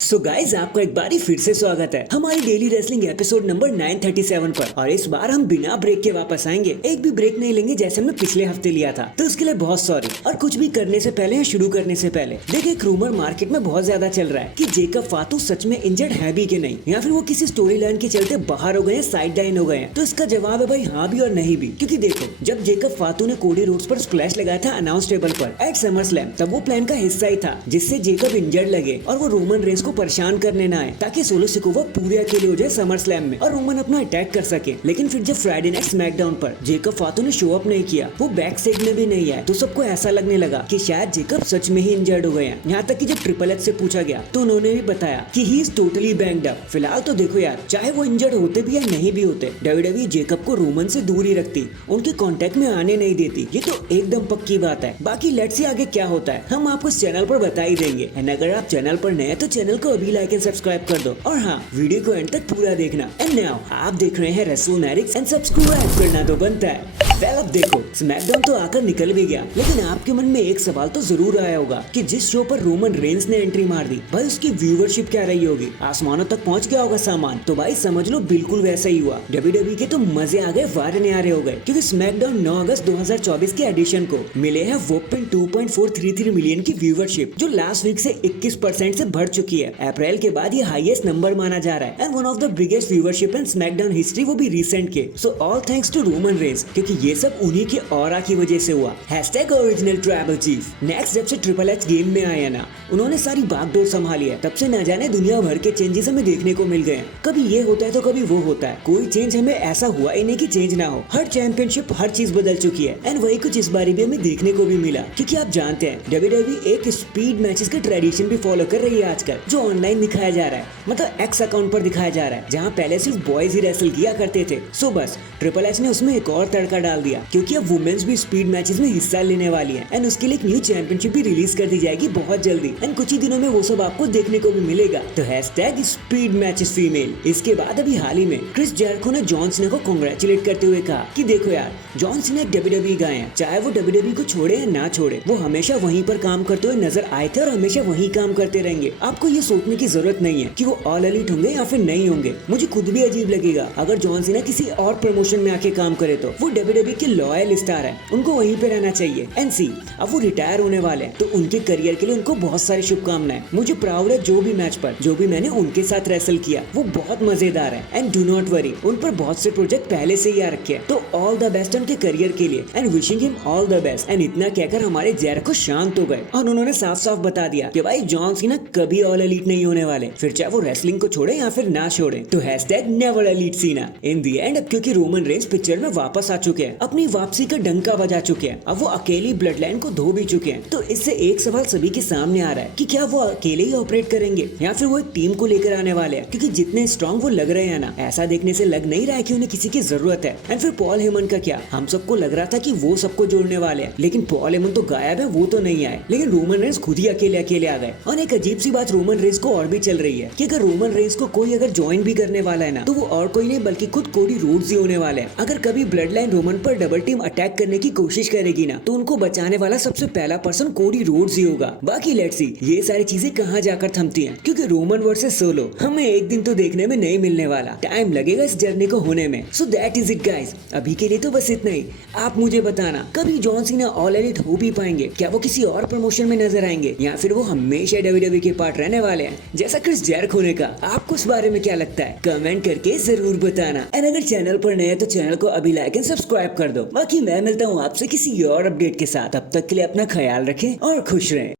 So guys आपका एक बारी फिर से स्वागत है हमारी डेली रेसलिंग एपिसोड नंबर 937 पर। और इस बार हम बिना ब्रेक के वापस आएंगे, एक भी ब्रेक नहीं लेंगे जैसे हमने पिछले हफ्ते लिया था, तो उसके लिए बहुत सॉरी। और कुछ भी करने से पहले या शुरू करने से पहले देखिए, एक रूमर मार्केट में बहुत ज्यादा चल रहा है कि जेकब फातू सच में इंजर्ड है भी कि नहीं, या फिर वो किसी स्टोरी लाइन के चलते बाहर हो गए हैं, साइड लाइन हो गए हैं। तो इसका जवाब है भाई हाँ भी और नहीं भी। क्योंकि देखो, जब जेकब फातू ने कोडी रोड्स पर स्प्लैश लगाया था अनाउंस टेबल पर एट समर स्लैम, तब वो प्लान का हिस्सा ही था जिससे जेकब इंजर्ड लगे और वो रोमन रेंस को परेशान करने ना आए, ताकि सोलो सिकोवा पूरे अकेले हो जाए समर स्लैम में और रोमन अपना अटैक कर सके। लेकिन फिर जब फ्राइडे नाइट स्मैकडाउन पर जेकब फातू ने शो अप नहीं किया, वो बैक साइड में भी नहीं आया, तो सबको ऐसा लगने लगा कि शायद जेकब सच में ही इंजर्ड हो गए हैं। यहाँ तक कि जब ट्रिपल एच से पूछा गया तो उन्होंने भी बताया कि he is totally banged up. फिलहाल तो देखो यार, चाहे वो इंजर्ड होते भी या नहीं भी होते, डब्ल्यूडब्ल्यूई जेकब को रोमन से दूर ही रखती, उनके कांटेक्ट में आने नहीं देती। ये तो एकदम पक्की बात है। बाकी लेट्स सी आगे क्या होता है, हम आपको इस चैनल पर बता ही देंगे। एंड अगर आप चैनल पर नए हैं तो चैनल को अभी लाइक एंड सब्सक्राइब कर दो, और हाँ, वीडियो को एंड तक पूरा देखना। एंड नाउ आप देख रहे हैं रेसलमैनिक्स एंड सब्सक्राइब करना तो बनता है। वेल अब देखो, स्मैकडाउन तो आकर निकल भी गया, लेकिन आपके मन में एक सवाल तो जरूर आया होगा कि जिस शो पर रोमन रेंस ने एंट्री मार दी, भाई उसकी व्यूअरशिप क्या रही होगी, आसमानों तक पहुंच गया होगा सामान। तो भाई समझ लो बिल्कुल वैसा ही हुआ। डब्ल्यूडब्ल्यूई के तो मजे आ गए, वारे न्यारे हो गए, क्योंकि स्मैकडाउन 9 अगस्त 2024 के एडिशन को मिले हैं वोपिन 2.433 मिलियन की व्यूअरशिप, जो लास्ट वीक से 21% से बढ़ चुकी है। अप्रैल के बाद ये हाईएस्ट नंबर माना जा रहा है and one of the biggest viewership in SmackDown history, वो भी रिसेंट के। So all thanks to Roman Reigns, क्योंकि ये सब उन्हीं के ऑरा की वजह से हुआ। #Original tribal chief. नेक्स्ट जब से ट्रिपल एच गेम में आया ना, उन्होंने सारी बागडोर संभाली है, तब से न जाने दुनिया भर के चेंजेस हमें देखने को मिल गए हैं। कभी ये होता है तो कभी वो होता है, कोई चेंज हमें ऐसा हुआ ही नहीं कि चेंज ना हो। हर चैंपियनशिप, हर चीज बदल चुकी है एंड वही कुछ इस बारी भी हमें देखने को भी मिला। क्योंकि आप जानते हैं डब्ल्यूडब्ल्यूई एक स्पीड मैचेस का ट्रेडिशन भी फॉलो कर रही है आजकल, जो ऑनलाइन दिखाया जा रहा है, मतलब एक्स अकाउंट पर दिखाया जा रहा है, जहाँ पहले सिर्फ बॉयज ही रेसल किया करते थे। सो बस ट्रिपल एच ने उसमें एक और तड़का डाल दिया, क्योंकि अब वुमेन्स भी स्पीड मैचेस में हिस्सा लेने वाली है एंड उसके लिए एक न्यू चैंपियनशिप भी रिलीज कर दी जाएगी बहुत जल्दी एंड कुछ ही दिनों में वो सब आपको देखने को भी मिलेगा। तो #स्पीड मैचेस फीमेल। इसके बाद अभी हाल ही में क्रिस जेरिको ने जॉन सीना को कांग्रेचुलेट करते हुए कहा कि देखो यार, जॉन सीना एक डब्ल्यूडब्ल्यूई गाय हैं, चाहे वो डब्ल्यूडब्ल्यूई को छोड़े या ना छोड़े, वो हमेशा वहीं पर काम करते हुए नजर आए थे और हमेशा वहीं काम करते रहेंगे। आपको ये सोचने की जरूरत नहीं है कि वो ऑल एलीट होंगे या फिर नहीं होंगे। मुझे खुद भी अजीब लगेगा अगर जॉन सीना किसी और प्रमोशन में आके काम करे, तो वो डब्ल्यूडब्ल्यूई के लॉयल स्टार है, उनको वहीं पे रहना चाहिए। एंड सी, अब वो रिटायर होने वाले हैं, तो उनके करियर के लिए उनको बहुत सारी शुभकामनाएं। मुझे प्राउड है जो भी मैच पर जो भी मैंने उनके साथ रेसल किया वो बहुत मजेदार है एंड डू नॉट वरी, उन पर बहुत से प्रोजेक्ट पहले से ही आ रखे हैं। तो ऑल द बेस्ट उनके करियर के लिए and wishing him all the best. And इतना कहकर हमारे जेरिको शांत हो गए और उन्होंने साफ साफ बता दिया कि भाई जॉन सीना कभी ऑल एलीट नहीं होने वाले, फिर चाहे वो रेसलिंग को छोड़े या फिर ना छोड़े। तो #नेवर एलीट सीना इन दी एंड। अब क्योंकि रोमन रेंस पिक्चर में वापस आ चुके हैं, अपनी वापसी का डंका बजा चुके हैं, अब वो अकेली ब्लड लाइन को धो भी चुके हैं। तो इससे एक सवाल सभी के सामने आ रहा है कि क्या वो अकेले ही ऑपरेट करेंगे या फिर वो एक टीम को लेकर आने वाले हैं, क्योंकि जितने स्ट्रॉन्ग वो लग रहे हैं ना, ऐसा देखने से लग नहीं रहा है कि उन्हें किसी की जरूरत है। एंड फिर पॉल हेमन का क्या, हम सबको लग रहा था कि वो सबको जोड़ने वाले हैं, लेकिन पॉल हेमन तो गायब है, वो तो नहीं आए, लेकिन रोमन रेंस खुद ही अकेले अकेले आ गए। और एक अजीब सी बात रोमन रेंस को और भी चल रही है कि अगर रोमन रेंस को कोई अगर ज्वाइन भी करने वाला है ना, तो वो और कोई नहीं बल्कि खुद कोडी रोड्स ही होने वाले हैं। अगर कभी ब्लड लाइन रोमन पर डबल टीम अटैक करने की कोशिश करेगी ना, तो उनको बचाने वाला सबसे पहला पर्सन कोडी रोड्स ही होगा। बाकी लेट्स सी ये सारी चीजें कहाँ जाकर थमती हैं, क्योंकि रोमन वर्सेस सोलो हमें एक दिन तो देखने में नहीं मिलने वाला, टाइम लगेगा इस जर्नी को होने में। So that is it guys, अभी के लिए तो बस इतना ही। आप मुझे बताना, कभी जॉन सीना ऑल एलीट हो भी पाएंगे क्या, वो किसी और प्रमोशन में नजर आएंगे, या फिर वो हमेशा डब्ल्यूडब्ल्यूई के पार्ट रहने वाले हैं जैसा क्रिस जेरिको ने कहा। आपको इस बारे में क्या लगता है, कमेंट करके जरूर बताना। एंड अगर चैनल पर नए हैं तो चैनल को अभी लाइक एंड सब्सक्राइब कर दो। बाकी मैं मिलता हूँ आपसे किसी और अपडेट के साथ, तब तक के लिए अपना ख्याल रखें और खुश रहें।